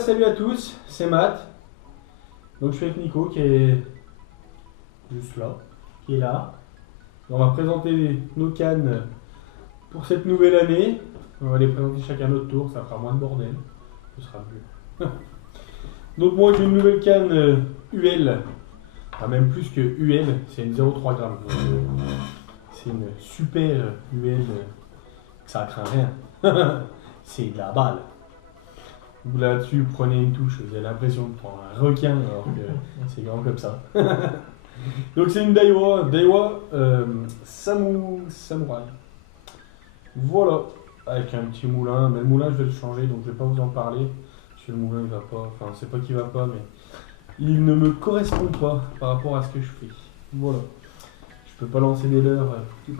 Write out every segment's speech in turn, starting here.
salut à tous, c'est Matt. Donc je suis avec Nico qui est juste là, qui est là. On va présenter nos cannes pour cette nouvelle année. On va les présenter chacun notre tour, ça fera moins de bordel. Ce sera mieux. Donc moi j'ai une nouvelle canne UL. Enfin même plus que UL, c'est une 0,3 g. C'est une super UL. Ça craint rien. C'est de la balle. Vous là-dessus, prenez une touche, vous avez l'impression de prendre un requin alors que c'est grand comme ça. Donc c'est une Daiwa Samurai. Voilà, avec un petit moulin. Mais le moulin, je vais le changer, donc je vais pas vous en parler. Parce que le moulin, il va pas. Enfin, c'est pas qu'il va pas, mais il ne me correspond pas par rapport à ce que je fais. Voilà. Je peux pas lancer des leurres. Je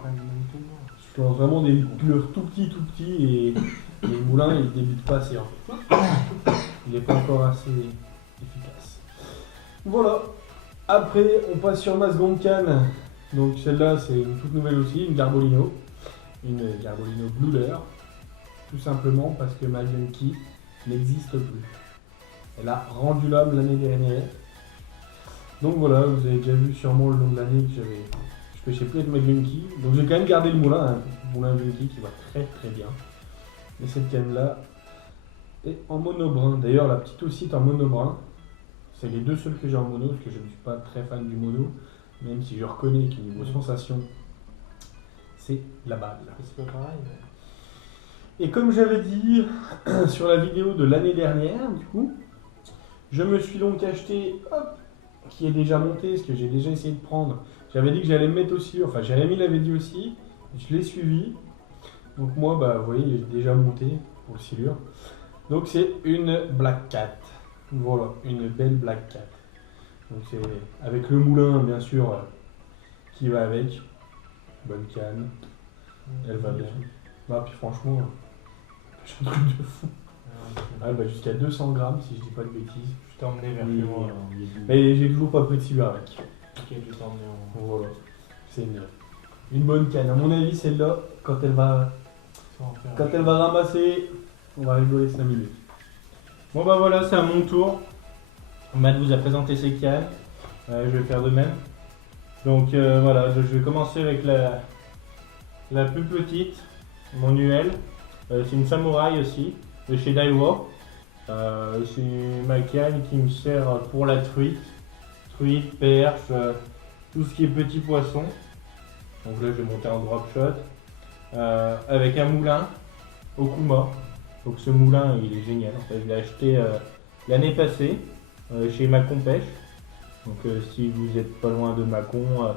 lance vraiment des leurres tout petits et le moulin, il débute pas assez en fait. Il n'est pas encore assez efficace. Voilà. Après, on passe sur ma seconde canne. Donc celle-là, c'est une toute nouvelle aussi, une Garbolino. Une Garbolino Blue Leurre. Tout simplement parce que ma Gunky n'existe plus. Elle a rendu l'âme l'année dernière. Donc voilà, vous avez déjà vu sûrement le long de l'année que je pêchais plus avec ma Gunky. Donc j'ai quand même gardé le moulin, hein, le moulin Gunky qui va très bien. Et cette canne-là est en mono-brun. D'ailleurs, la petite aussi est en mono-brun. C'est les deux seuls que j'ai en mono, parce que je ne suis pas très fan du mono. Même si je reconnais qu'au niveau sensation, c'est la balle. C'est pas pareil. Et comme j'avais dit sur la vidéo de l'année dernière, du coup, je me suis donc acheté, qui est déjà monté, ce que j'ai déjà essayé de prendre. J'avais dit que j'allais me mettre aussi, enfin Jérémy l'avait dit aussi, je l'ai suivi. Donc moi, bah, vous voyez, il est déjà monté pour le silure. Donc c'est une Black Cat. Voilà, une belle Black Cat. Donc c'est avec le moulin, bien sûr, qui va avec. Bonne canne. Elle va bien. Bah, puis franchement, c'est un truc de fou. Ah, bah, jusqu'à 200 grammes, si je dis pas de bêtises. Je t'ai emmené vers Oui, chez moi. Mais j'ai toujours pas pris de silure avec. Ok, je t'ai emmené en. Voilà. C'est une bonne canne. À mon avis, celle-là, quand elle va ramasser, on va rigoler 5 minutes. Bon bah voilà, c'est à mon tour. Matt vous a présenté ses cannes. Je vais faire de même. Donc voilà, je vais commencer avec la plus petite, mon UL. C'est une Samurai aussi, de chez Daiwa. C'est ma canne qui me sert pour la truite, perche, tout ce qui est petit poisson. Donc là je vais monter en drop shot. Avec un moulin Okuma. Donc ce moulin il est génial. En fait, je l'ai acheté l'année passée chez Macon Pêche. Donc si vous n'êtes pas loin de Macon,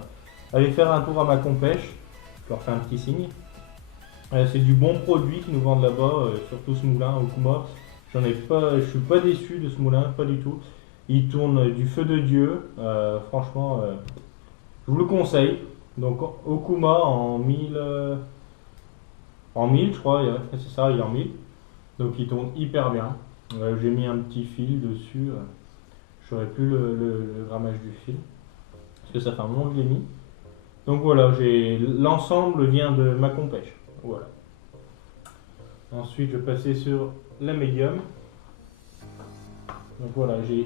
allez faire un tour à Macon Pêche. Je leur fais un petit signe. C'est du bon produit qu'ils nous vendent là-bas, surtout ce moulin Okuma. Je suis pas déçu de ce moulin, pas du tout. Il tourne du feu de Dieu. Franchement, je vous le conseille. Donc Okuma en 1000, je crois, c'est ça, il est en 1000. Donc il tourne hyper bien. J'ai mis un petit fil dessus. Je saurais plus le grammage du fil. Parce que ça fait un moment que je l'ai mis. Donc voilà, l'ensemble vient de Macon Pêche. Voilà. Ensuite, je vais passer sur la médium. Donc voilà, j'ai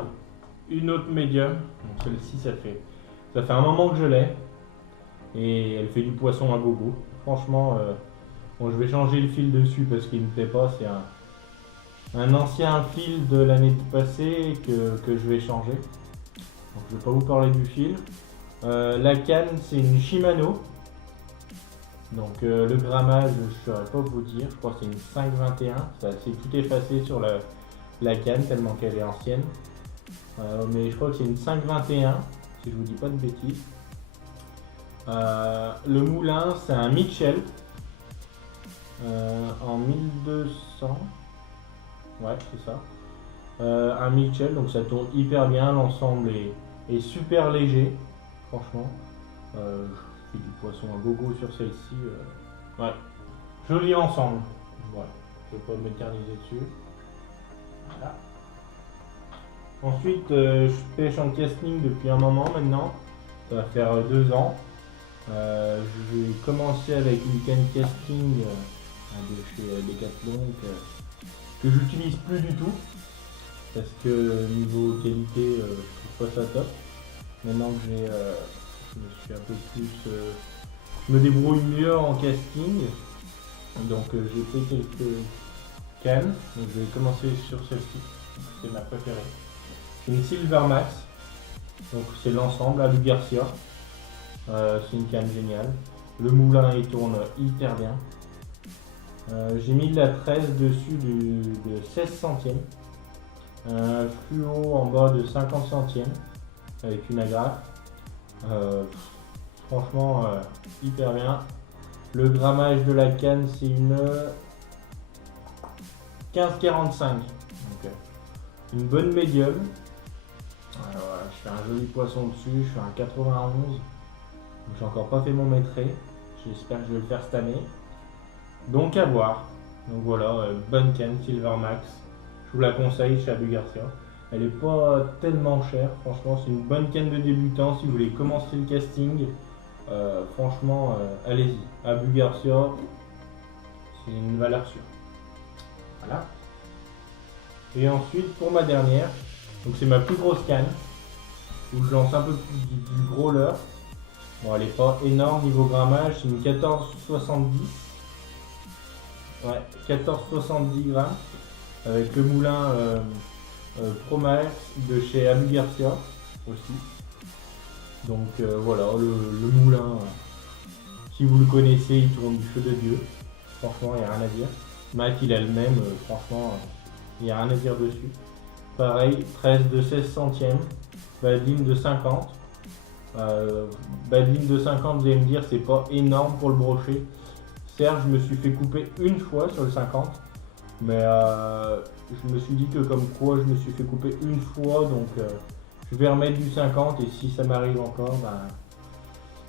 une autre médium. Donc celle-ci, ça fait un moment que je l'ai. Et elle fait du poisson à gogo. Franchement, bon, je vais changer le fil dessus parce qu'il ne me plaît pas. C'est un ancien fil de l'année passée que je vais changer. Donc je ne vais pas vous parler du fil. La canne, c'est une Shimano. Donc le grammage, je ne saurais pas vous dire. Je crois que c'est une 521. Ça c'est tout effacé sur la canne tellement qu'elle est ancienne. Mais je crois que c'est une 521, si je vous dis pas de bêtises. Le moulin, c'est un Mitchell en 1200. Ouais, c'est ça. Un Mitchell, donc ça tourne hyper bien. L'ensemble est super léger, franchement. Je fais du poisson à gogo sur celle-ci. Ouais, joli ensemble. Voilà, je ne vais pas m'éterniser dessus. Voilà. Ensuite, je pêche en casting depuis un moment maintenant. Ça va faire 2 ans. Je vais commencer avec une canne casting de chez Decathlon que j'utilise plus du tout. parce que niveau qualité, je trouve pas ça top. Maintenant que je me suis un peu plus, je me débrouille mieux en casting, donc j'ai fait quelques cannes. Donc je vais commencer sur celle-ci, c'est ma préférée. C'est une Silver Max, donc c'est l'ensemble à Garcia. C'est une canne géniale. Le moulin il tourne hyper bien. J'ai mis de la 13 dessus de 16 centièmes. Fluo en bas de 50 centièmes avec une agrafe. Franchement, hyper bien. Le grammage de la canne, c'est une 15,45. Donc, une bonne médium. Voilà, je fais un joli poisson dessus. Je fais un 91. Donc, j'ai encore pas fait mon maîtrise. J'espère que je vais le faire cette année. Donc à voir. Donc voilà, bonne canne Silver Max. Je vous la conseille chez Abu Garcia. Elle est pas tellement chère, franchement c'est une bonne canne de débutant si vous voulez commencer le casting. Franchement, allez-y. Abu Garcia, c'est une valeur sûre. Voilà. Et ensuite pour ma dernière, donc c'est ma plus grosse canne où je lance un peu plus du gros leurre. Bon, elle est pas énorme niveau grammage, c'est une 14,70. Ouais, 14,70 grammes avec le moulin Promax de chez Abu Garcia aussi. Donc voilà, le moulin, si vous le connaissez, il tourne du feu de Dieu. Franchement, il n'y a rien à dire. Mac, il a le même, franchement, il n'y a rien à dire dessus. Pareil, 13 de 16 centièmes, badine de 50. Badine de 50, vous allez me dire, c'est pas énorme pour le brochet. Certes, je me suis fait couper une fois sur le 50, mais je me suis dit que comme quoi je me suis fait couper une fois, donc je vais remettre du 50 et si ça m'arrive encore,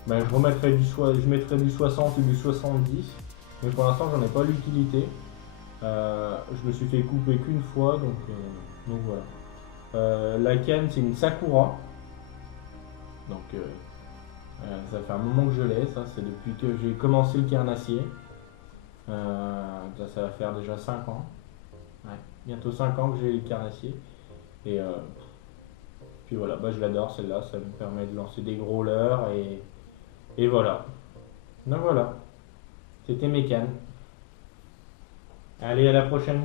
je mettrai du 60 ou du 70, mais pour l'instant j'en ai pas l'utilité. Je me suis fait couper qu'une fois, donc voilà. La canne c'est une Sakura, donc ça fait un moment que je l'ai, ça c'est depuis que j'ai commencé le carnassier. Ça va faire déjà 5 ans. Ouais, bientôt 5 ans que j'ai le carnassier. Et puis voilà, je l'adore celle-là, ça me permet de lancer des gros leurres et voilà. Donc voilà, c'était mes cannes. Allez, à la prochaine.